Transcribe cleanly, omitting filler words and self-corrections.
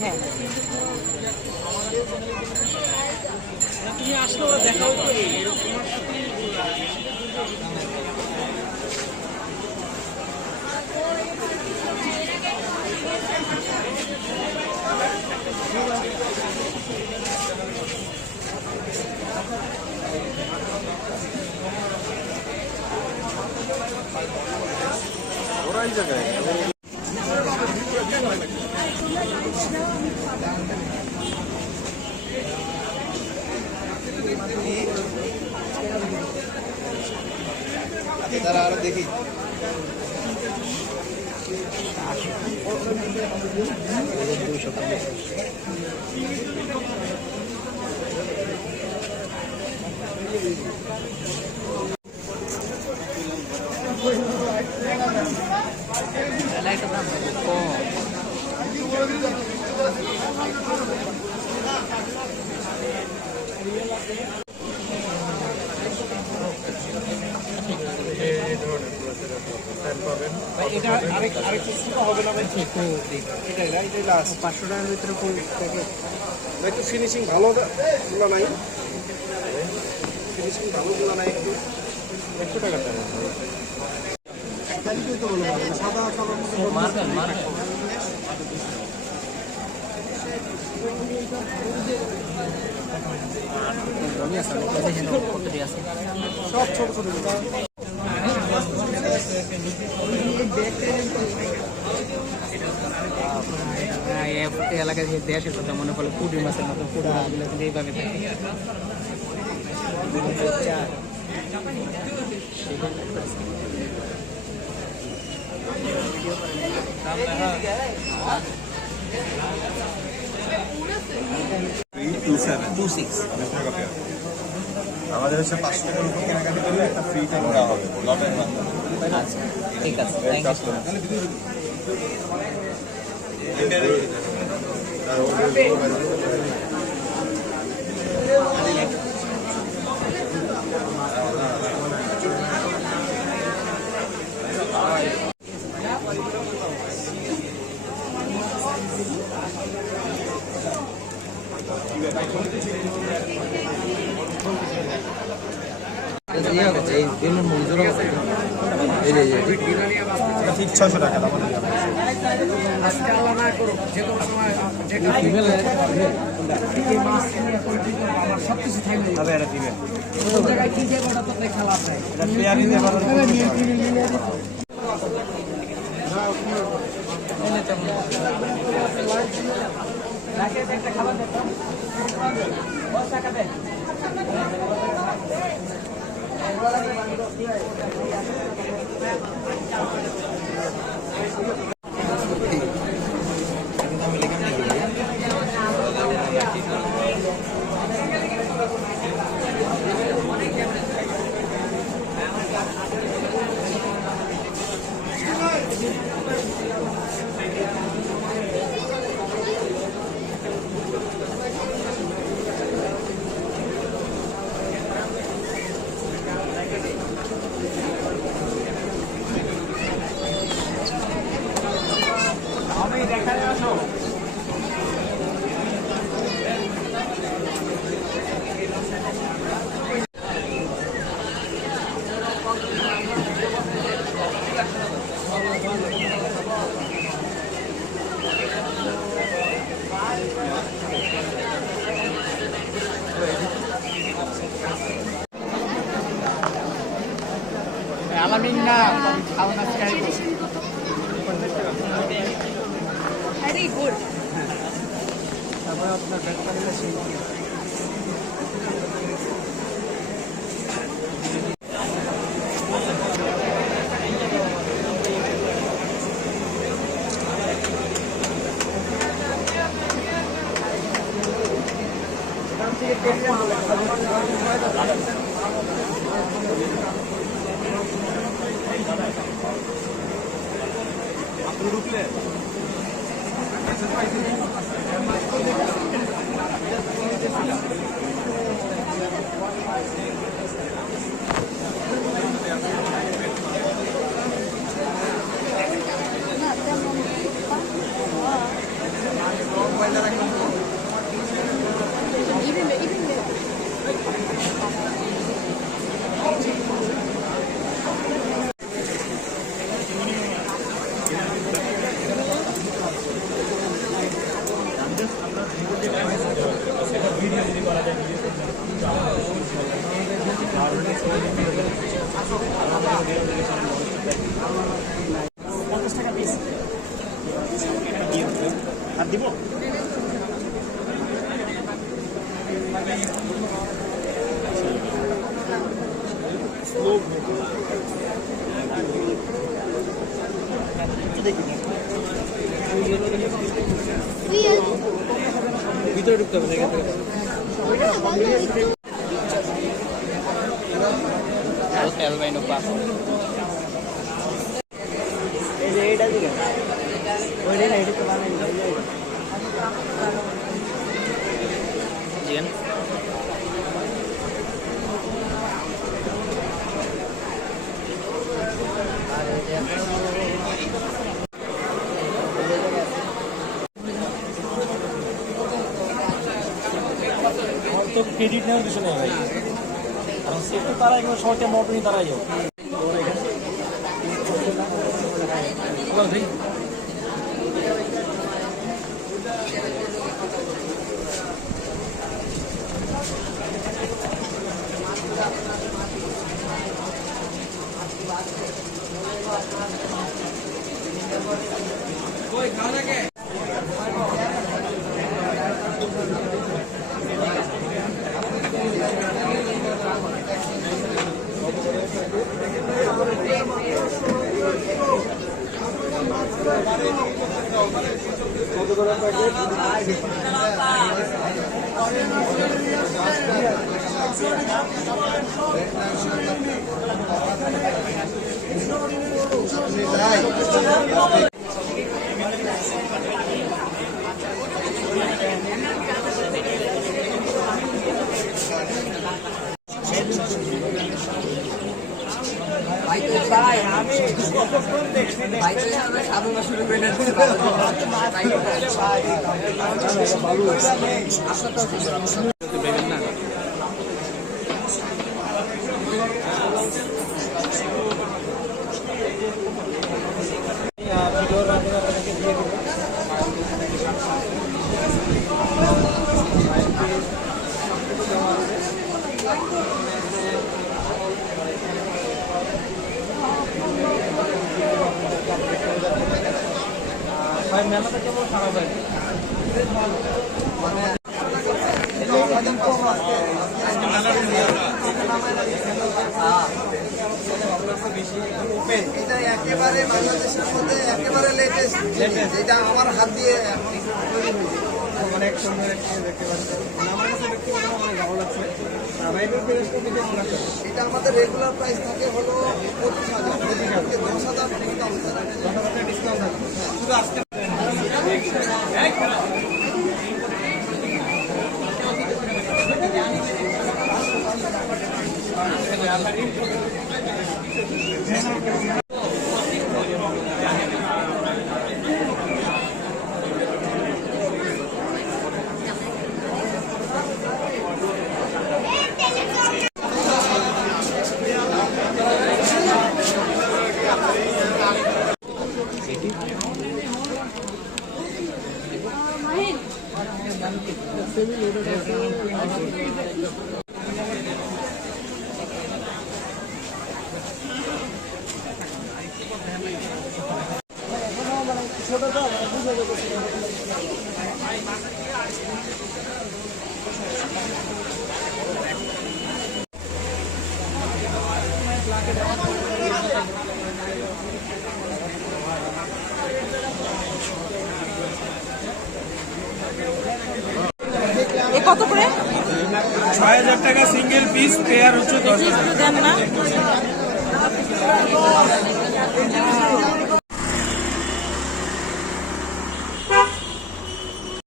হ্যাঁ তুমি আসলে ওরা দেখাও করে এরকম ওরাই জায়গায় তারা আরো দেখি এটা আরেক হবে না ভাই এটাই লাস্ট 500 টাকার ভিতরে ফুল প্যাকেট ভাই তো ফিনিশিং ভালো গুলো নাই ফিনিশিং ভালো গুলো নাই একটু 100 টাকা সাদা কালার মার্কেট সব ছোট ছোট এলাকায় যে দেশের কথা মনে করলে পুডি মাছের মতো পুরা এইভাবে থাকে আমাদের হচ্ছে 500 টাকার উপর কেনাকাটি করলে একটা ফ্রি টাইম দেওয়া হবে লটের মাধ্যমে। আচ্ছা ঠিক আছে ঠিক 600 টাকা আজকে আল্লাহ না করুক যে কোনো সময় আমার সব কিছু থাকবে জায়গায় কি যাবে ওটা তো খেলা আছে খাবার Alamina, very good. ভিতরে ঢুকতে হবে অ্যালবাইনো পাস এইটা দিকে ওইটা না এটা তো বানাই জিয়ান তো ক্রেডিট নেওয়ার কিছু নেই ভাই, কারণ সে তো তারা এগুলো সবাইকে মোটরই তারাই যাও। মেলাটা কেমন খারাপ হয় এটা একেবারে বাংলাদেশের মধ্যে একেবারে লেটেস্ট, যেটা আমার হাত দিয়ে অনেক সুন্দর একটি দেখতে পাচ্ছি। আমার কাছে ব্যক্তিগত অনেক ভালো লাগছে। এটা আমাদের রেগুলার প্রাইস থাকে হলো 25,000, 10,000 ডিসকাউন্ট থাকবে শুধু আজকে কত করে? 6,000 টাকা সিঙ্গেল পিস, পেয়ার হচ্ছে 10,000 দেন না।